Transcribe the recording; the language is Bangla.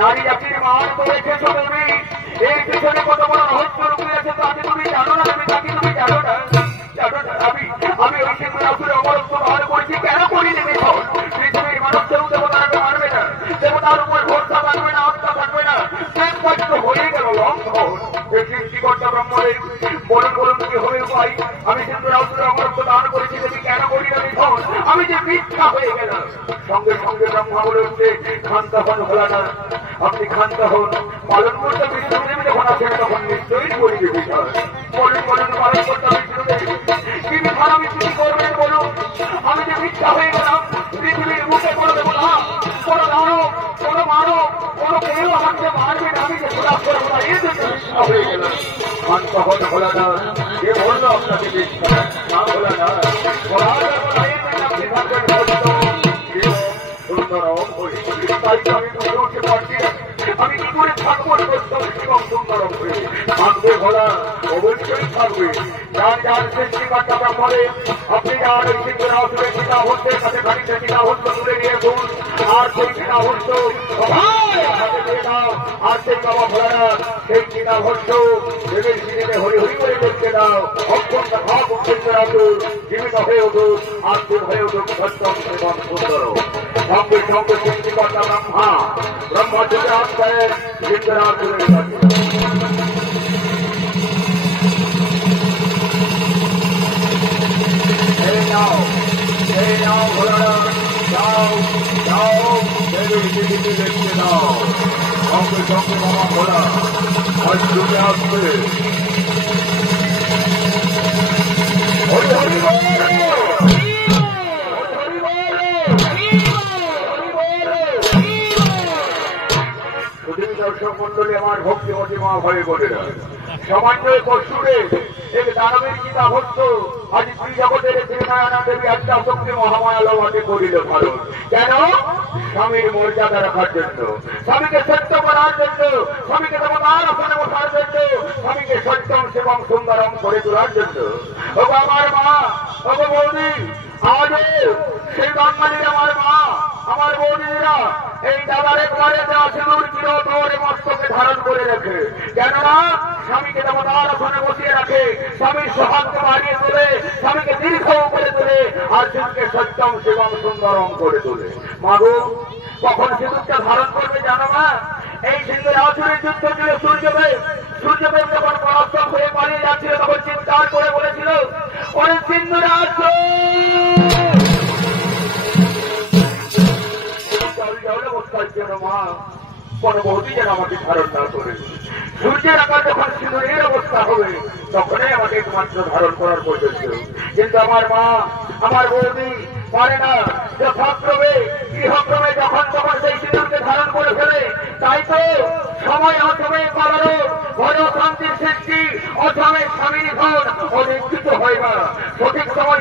नारी जातिर मान করেছে তুমি এই পিছনে কত বড় রহস্য লুকিয়ে আছে তা তুমি জানো না তুমি তাকে তুমি জানো না আমি ওই সিংহরাজের অমরত্ব ধারণ করেছি কেন করি নেবে পৃথিবীর মানুষ কেউ দেবতাকে মানবে না দেবতার উপর ভরসা থাকবে না আস্থা থাকবে না প্রেম কার্য হয়ে গেল লঙ্ঘন এই সৃষ্টিকর্তা ব্রহ্মের বলুন বলুন কি হবে ভাই আমি সিংহরাজের অমরত্ব ধারণ করেছি তুমি কেন করি নেবে আমি যে মিথ্যা হয়ে গেলাম সঙ্গে সঙ্গে ব্রহ্মা বলে উঠছে খান্তা হন হলা না আপনি খান্তা হন পালন করতে বিষ্ণুদেব যখন আসেন তখন নিশ্চয়ই করিবে বিষয় বলুন বলুন পালন করতে বিষ্ণুদেব কি বিধান আমি তুমি করবেন বলুন আমি যে মিথ্যা হয়ে গেলাম পৃথিবীর মুখে করে দেবো না কোনো দানব কোনো মানব কোনো কেউ আমাকে মারবে না আমি যে প্রলাপ করবো না এই জন্য মিথ্যা হয়ে গেলাম খান্তা হন হলা না এ বললো আপনাকে মিথ্যা না হলা না আমি কি করে থাকবো সত্যম শিবম সুন্দরম হয়ে। থাকবে ভোলা, অবশ্যই থাকবে। যার যার সৃষ্টিকর্তা ব্রহ্মদেব, আপনি যার এই সিংহরাসুরের চিতা হস্তের কাছে খানিকটা চিতা হস্ত তুলে নিয়ে গুণ, আর সেই চিতা হস্ত হাতে দিয়ে দাও। আর সেই বাবা ভোলানাথ সেই চিতা হস্ত দেবের সিনেমে হরি হরি করে দেখতে দাও। অক্ষন্ত ভাব সিংহরাসুর জীবিত হয়ে উঠুক, আর তুই হয়ে উঠুক সত্যম শিবম সুন্দরম। সঙ্গে সঙ্গে সৃষ্টিকর্তা ব্রহ্মা ব্রহ্মচর্য আত্মায় সিংহরাসুরের কাছে যাও ভোলানাথ, যাও যাও দেবীর দিদিকে দেখতে দাও। সঙ্গে সঙ্গে বাবা ভোলা আজ ছুটে আসবে। হরি হরি বল, দর্শক মন্ডলী আমার ভক্তিমতী মা ভয়ে বলে সামান্য পশুরে এক দানবের চিতা হস্ত আজ শ্রী জগতের শ্রীনারায়ণা দেবী আত্মা শক্তি মহামায়া লভাতে করিল ভালো। কেন? স্বামীর মর্যাদা রাখার জন্য, স্বামীকে সত্য করার জন্য, স্বামীকে দেবতার আসনে বসার জন্য, স্বামীকে সত্যম শিবম সুন্দরম করে তোলার জন্য। ও আমার মা, ও বৌদি, আজও সেই বাঙালির আমার মা, আমার বৌদিরা এই দাদার একবারে দেওয়া সিঁদুর চিরতরে মস্তকে ধারণ করে রাখে। কেননা স্বামীকে দেবতার আসনে বসিয়ে রাখে, স্বামীর সোহাগকে বাড়িয়ে তোলে, স্বামীকে দীর্ঘ করে তোলে, আর স্বামীকে সত্যম শিবম সুন্দরম করে তোলে। মাগো কখন সিঁদুরটা ধারণ করবে জানো না? এই সিংহরাসুরের যুদ্ধ ছিল সূর্যদেব। সূর্যদেব যখন পরাস্তম হয়ে পালিয়ে যাচ্ছিল তখন চিৎকার করে বলেছিল, ওরে সিংহরাসুর মা কোন বহুটি যেন আমাকে ধারণ না করে। সূর্যের আকার যখন সিঁদুরের অবস্থা হবে তখনই আমাকে একমাত্র ধারণ করার পর্যন্ত। কিন্তু আমার মা, আমার বৌদি পারে না। যথাক্রমে গৃহক্রমে যখন তখন সেই সিঁদুরকে ধারণ করে ফেলে। তাই তো সময় অসময়ে করারও ঘরে অশান্তির সৃষ্টি, অসময়ে স্বামীর ঘর অনিশ্চিত হয় না। সঠিক সময়